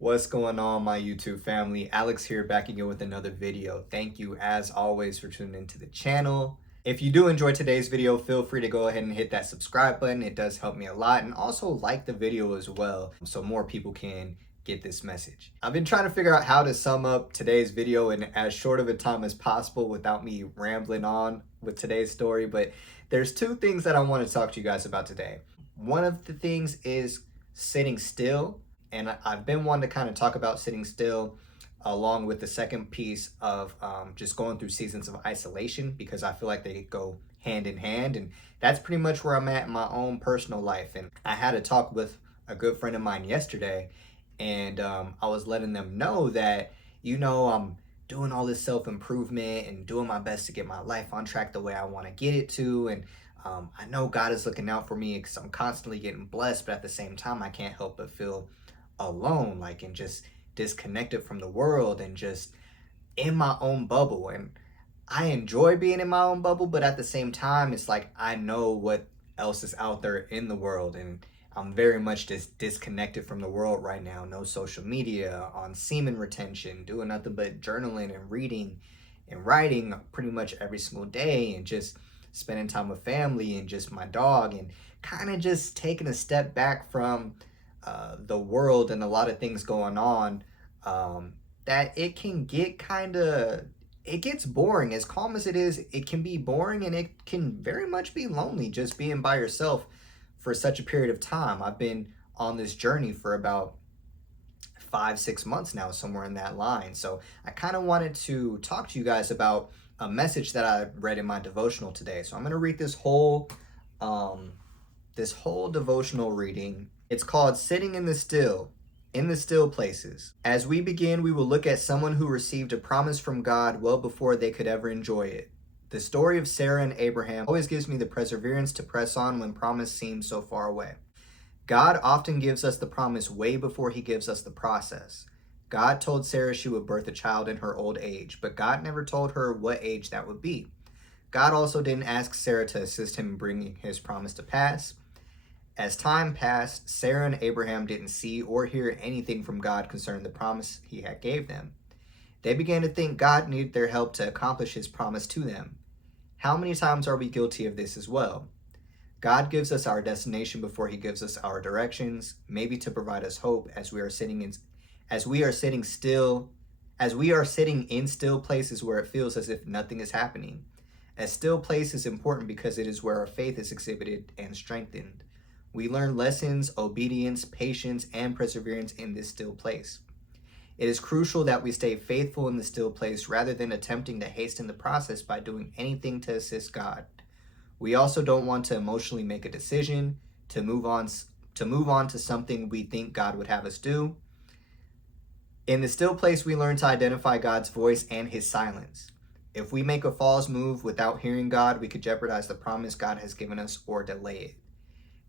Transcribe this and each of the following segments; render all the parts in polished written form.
What's going on, my YouTube family? Alex here, back again with another video. Thank you, as always, for tuning into the channel. If you do enjoy today's video, feel free to go ahead and hit that subscribe button. It does help me a lot. And also like the video as well, so more people can get this message. I've been trying to figure out how to sum up today's video in as short of a time as possible without me rambling on with today's story. But there's two things that I want to talk to you guys about today. One of the things is sitting still. And I've been wanting to kind of talk about sitting still along with the second piece of just going through seasons of isolation, because I feel like they go hand in hand. And that's pretty much where I'm at in my own personal life. And I had a talk with a good friend of mine yesterday, and I was letting them know that, I'm doing all this self-improvement and doing my best to get my life on track the way I want to get it to. And I know God is looking out for me because I'm constantly getting blessed, but at the same time, I can't help but feel alone, like, and just disconnected from the world and just in my own bubble. And I enjoy being in my own bubble, but at the same time, it's like I know what else is out there in the world, and I'm very much just disconnected from the world right now. No social media, on semen retention, doing nothing but journaling and reading and writing pretty much every single day, and just spending time with family and just my dog, and kind of just taking a step back from the world and a lot of things going on, that it can get it gets boring. As calm as it is, it can be boring, and it can very much be lonely just being by yourself for such a period of time. I've been on this journey for about 5-6 months now, somewhere in that line. So I kind of wanted to talk to you guys about a message that I read in my devotional today. So I'm going to read this whole devotional reading. It's called Sitting in the Still Places. As we begin, we will look at someone who received a promise from God well before they could ever enjoy it. The story of Sarah and Abraham always gives me the perseverance to press on when promise seems so far away. God often gives us the promise way before he gives us the process. God told Sarah she would birth a child in her old age, but God never told her what age that would be. God also didn't ask Sarah to assist him in bringing his promise to pass. As time passed, Sarah and Abraham didn't see or hear anything from God concerning the promise he had gave them. They began to think God needed their help to accomplish his promise to them. How many times are we guilty of this as well? God gives us our destination before he gives us our directions, maybe to provide us hope as we are sitting in still places where it feels as if nothing is happening. A still place is important because it is where our faith is exhibited and strengthened. We learn lessons, obedience, patience, and perseverance in this still place. It is crucial that we stay faithful in the still place rather than attempting to hasten the process by doing anything to assist God. We also don't want to emotionally make a decision to move on to something we think God would have us do. In the still place, we learn to identify God's voice and his silence. If we make a false move without hearing God, we could jeopardize the promise God has given us or delay it.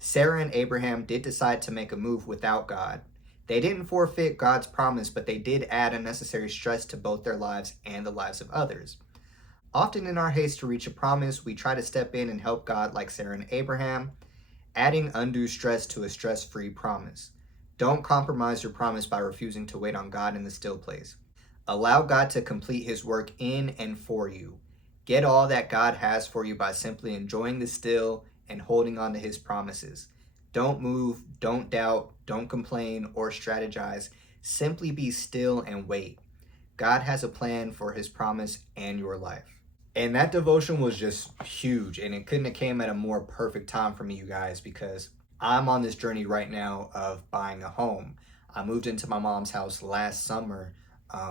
Sarah and Abraham did decide to make a move without God. They didn't forfeit God's promise, but they did add unnecessary stress to both their lives and the lives of others. Often in our haste to reach a promise, we try to step in and help God like Sarah and Abraham, adding undue stress to a stress-free promise. Don't compromise your promise by refusing to wait on God in the still place. Allow God to complete his work in and for you. Get all that God has for you by simply enjoying the still and holding on to his promises. Don't move, don't doubt, don't complain or strategize. Simply be still and wait. God has a plan for his promise and your life. And that devotion was just huge, and it couldn't have came at a more perfect time for me, you guys, because I'm on this journey right now of buying a home. I moved into my mom's house last summer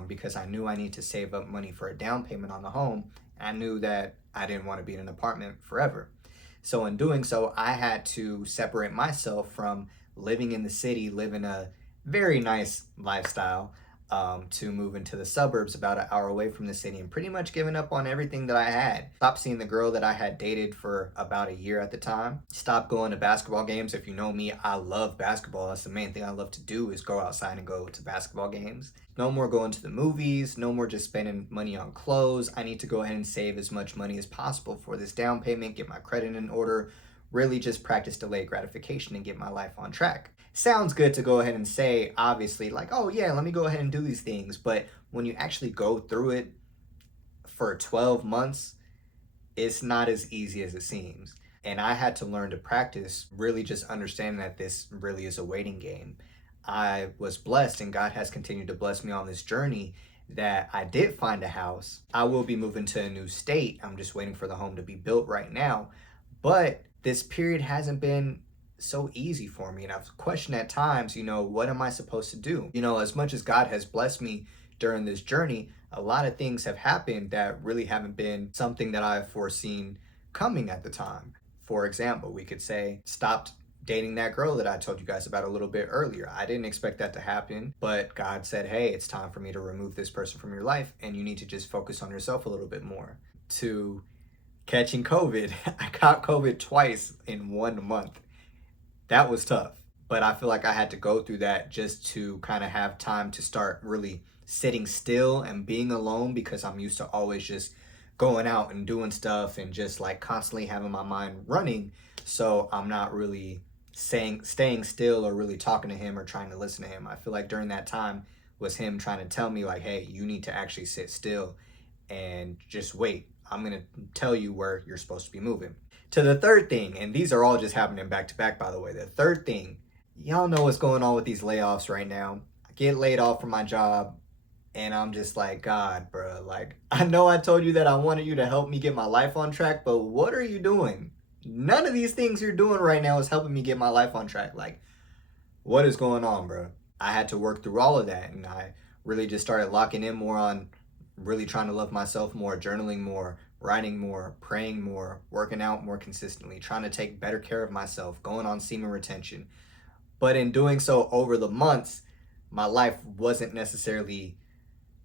because I knew I need to save up money for a down payment on the home. I knew that I didn't want to be in an apartment forever. So in doing so, I had to separate myself from living in the city, living a very nice lifestyle, to move into the suburbs about an hour away from the city, and pretty much giving up on everything that I had. Stopped seeing the girl that I had dated for about a year at the time. Stopped going to basketball games. If you know me, I love basketball. That's the main thing I love to do, is go outside and go to basketball games. No more going to the movies. No more just spending money on clothes. I need to go ahead and save as much money as possible for this down payment, get my credit in order, really just practice delayed gratification and get my life on track. Sounds good to go ahead and say, obviously, like, oh yeah, let me go ahead and do these things. But when you actually go through it for 12 months, it's not as easy as it seems. And I had to learn to practice really just understanding that this really is a waiting game. I was blessed, and God has continued to bless me on this journey that I did find a house. I will be moving to a new state. I'm just waiting for the home to be built right now. But this period hasn't been so easy for me. And I've questioned at times, what am I supposed to do? As much as God has blessed me during this journey, a lot of things have happened that really haven't been something that I've foreseen coming at the time. For example, we could say, stopped dating that girl that I told you guys about a little bit earlier. I didn't expect that to happen, but God said, hey, it's time for me to remove this person from your life, and you need to just focus on yourself a little bit more. To catching COVID, I caught COVID twice in 1 month. That was tough, but I feel like I had to go through that just to kind of have time to start really sitting still and being alone, because I'm used to always just going out and doing stuff and just like constantly having my mind running. So I'm not really staying still or really talking to him or trying to listen to him. I feel like during that time was him trying to tell me like, hey, you need to actually sit still and just wait. I'm going to tell you where you're supposed to be moving. To the third thing, and these are all just happening back to back, by the way. The third thing, y'all know what's going on with these layoffs right now. I get laid off from my job, and I'm just like, God, bro, like, I know I told you that I wanted you to help me get my life on track, but what are you doing? None of these things you're doing right now is helping me get my life on track. Like, what is going on, bro? I had to work through all of that, and I really just started locking in more on really trying to love myself more, journaling more, writing more, praying more, working out more consistently, trying to take better care of myself, going on semen retention. But in doing so over the months, my life wasn't necessarily,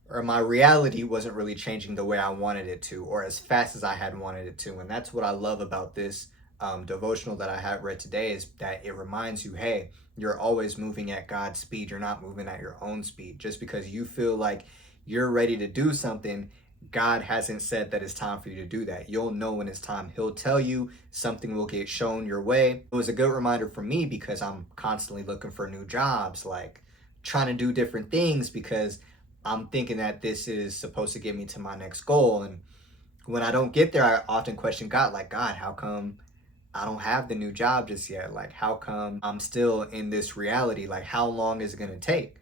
or my reality wasn't really changing the way I wanted it to, or as fast as I had wanted it to. And that's what I love about this devotional that I have read today, is that it reminds you, hey, you're always moving at God's speed. You're not moving at your own speed. Just because you feel like you're ready to do something, God hasn't said that it's time for you to do that. You'll know when it's time. He'll tell you, something will get shown your way. It was a good reminder for me, because I'm constantly looking for new jobs, like trying to do different things, because I'm thinking that this is supposed to get me to my next goal. And when I don't get there, I often question God, like, God, how come I don't have the new job just yet? Like, how come I'm still in this reality? Like, how long is it going to take?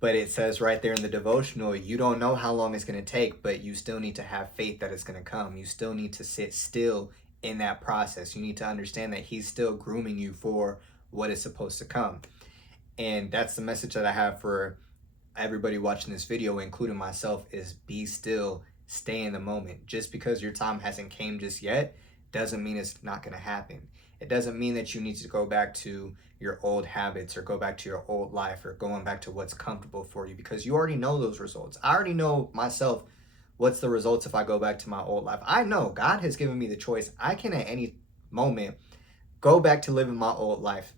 But it says right there in the devotional, you don't know how long it's going to take, but you still need to have faith that it's going to come. You still need to sit still in that process. You need to understand that he's still grooming you for what is supposed to come. And that's the message that I have for everybody watching this video, including myself, is be still, stay in the moment. Just because your time hasn't came just yet doesn't mean it's not going to happen. It doesn't mean that you need to go back to your old habits or go back to your old life or going back to what's comfortable for you, because you already know those results. I already know myself what's the results if I go back to my old life. I know God has given me the choice. I can at any moment go back to living my old life.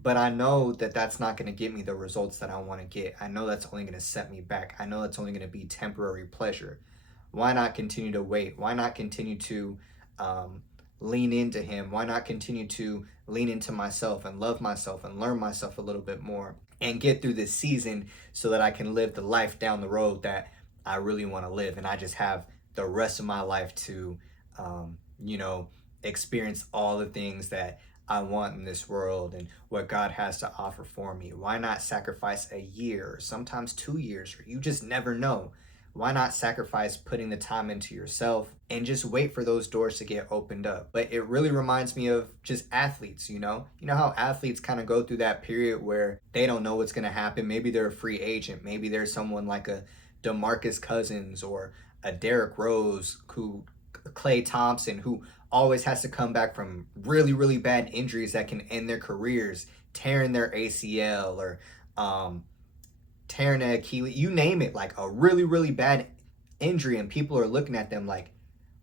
But I know that that's not going to get me the results that I want to get. I know that's only going to set me back. I know that's only going to be temporary pleasure. Why not continue to wait? Why not continue to lean into him? Why not continue to lean into myself and love myself and learn myself a little bit more and get through this season so that I can live the life down the road that I really want to live? And I just have the rest of my life to, experience all the things that I want in this world and what God has to offer for me. Why not sacrifice a year, sometimes 2 years, or you just never know? Why not sacrifice putting the time into yourself and just wait for those doors to get opened up? But it really reminds me of just athletes, you know how athletes kind of go through that period where they don't know what's going to happen. Maybe they're a free agent. Maybe there's someone like a DeMarcus Cousins or a Derrick Rose, Klay Thompson, who always has to come back from really, really bad injuries that can end their careers, tearing their ACL or tearing an Achilles, you name it, like a really, really bad injury. And people are looking at them like,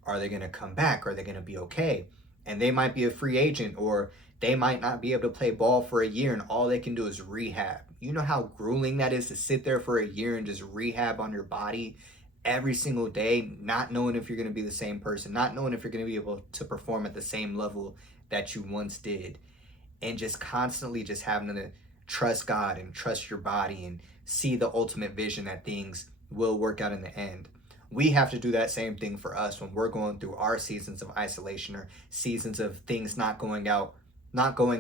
are they going to come back? Are they going to be okay? And they might be a free agent, or they might not be able to play ball for a year and all they can do is rehab. You know how grueling that is to sit there for a year and just rehab on your body every single day, not knowing if you're going to be the same person, not knowing if you're going to be able to perform at the same level that you once did, and just constantly just having to trust God and trust your body and see the ultimate vision that things will work out in the end. We have to do that same thing for us when we're going through our seasons of isolation or seasons of things not going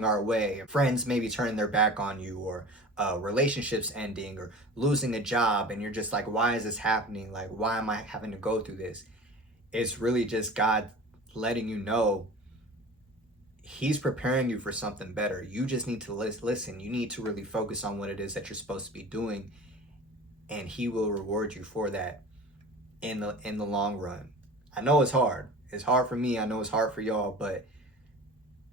our way. Friends maybe turning their back on you, or relationships ending, or losing a job, and you're just like, why is this happening? Like, why am I having to go through this? It's really just God letting you know He's preparing you for something better. You just need to listen. You need to really focus on what it is that you're supposed to be doing, and He will reward you for that in the long run. I know it's hard. It's hard for me. I know it's hard for y'all, but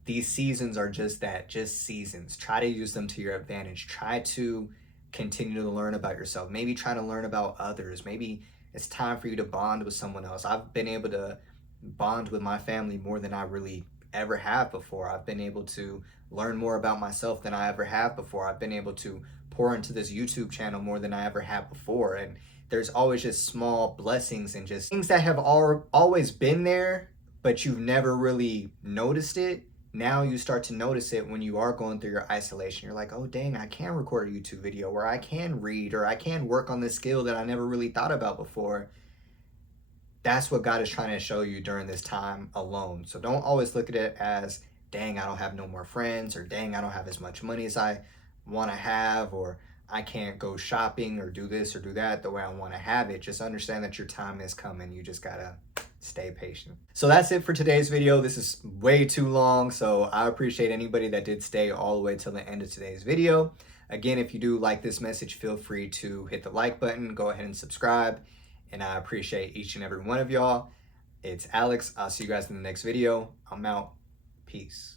these seasons are just that, just seasons. Try to use them to your advantage. Try to continue to learn about yourself. Maybe try to learn about others. Maybe it's time for you to bond with someone else. I've been able to bond with my family more than I really ever have before. I've been able to learn more about myself than I ever have before. I've been able to pour into this YouTube channel more than I ever have before. And there's always just small blessings and just things that have always been there, but you've never really noticed it. Now you start to notice it when you are going through your isolation. You're like, oh dang, I can record a YouTube video, or I can read, or I can work on this skill that I never really thought about before. That's what God is trying to show you during this time alone. So don't always look at it as, dang, I don't have no more friends, or dang, I don't have as much money as I want to have, or I can't go shopping or do this or do that the way I want to have it. Just understand that your time is coming. You just gotta stay patient. So that's it for today's video. This is way too long, so I appreciate anybody that did stay all the way till the end of today's video. Again, if you do like this message, feel free to hit the like button, go ahead and subscribe, and I appreciate each and every one of y'all. It's Alex. I'll see you guys in the next video. I'm out. Peace.